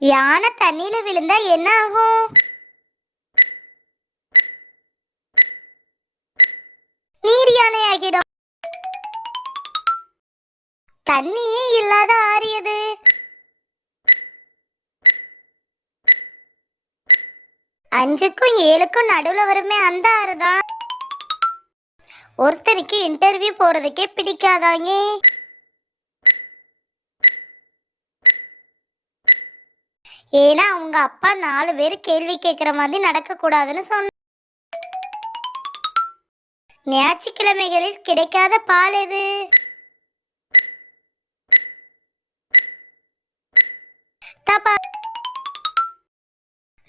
யானை தண்ணியில விழுந்தா என்ன ஆகும்? நீர் யானை ஆகிடும். தண்ணியே இல்லாத ஆறியது அஞ்சுக்கும் ஏழுக்கும் நடுவுல வருமே அந்த ஆறுதான். ஒருத்தருக்கு இன்டர்வியூ போறதுக்கே பிடிக்காதாங்க. ஏன்னா அவங்க அப்பா நாலு பேர் கேள்வி கேட்குற மாதிரி நடக்கக்கூடாதுன்னு சொன்ன ஞாயிற்றுக்கிழமைகளில் கிடைக்காத பால் எது? தப்பா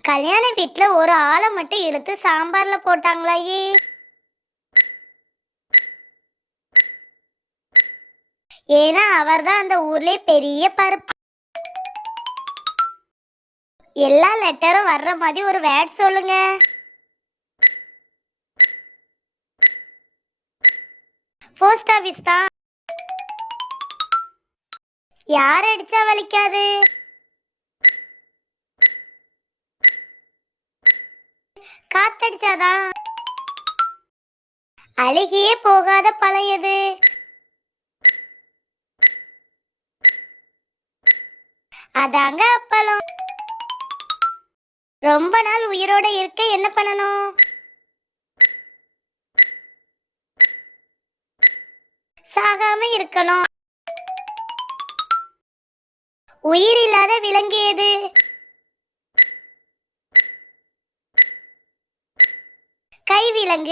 கல்யாண வீட்ல ஒரு ஆளை மட்டும் இழுத்து சாம்பார்ல போட்டாங்களாயே? ஏன்னா அவர்தான் அந்த ஊர்லேயே பெரிய பருப்பு. எல்லா லெட்டரும் வர்ற மாதிரி ஒரு வேர்ட் சொல்லுங்க. போஸ்ட் ஆபீஸ் தான். யார் அடிச்சா வலிக்காது? காத்தடிச்சாதான். அழுகியே போகாத பழையது அதாங்க அப்பளம். ரொம்ப நாள் உயிரோட இருக்க என்ன பண்ணணும்? சாகாம இருக்கணும். உயிர் இல்லாத விலங்கு எது? கை விலங்கு.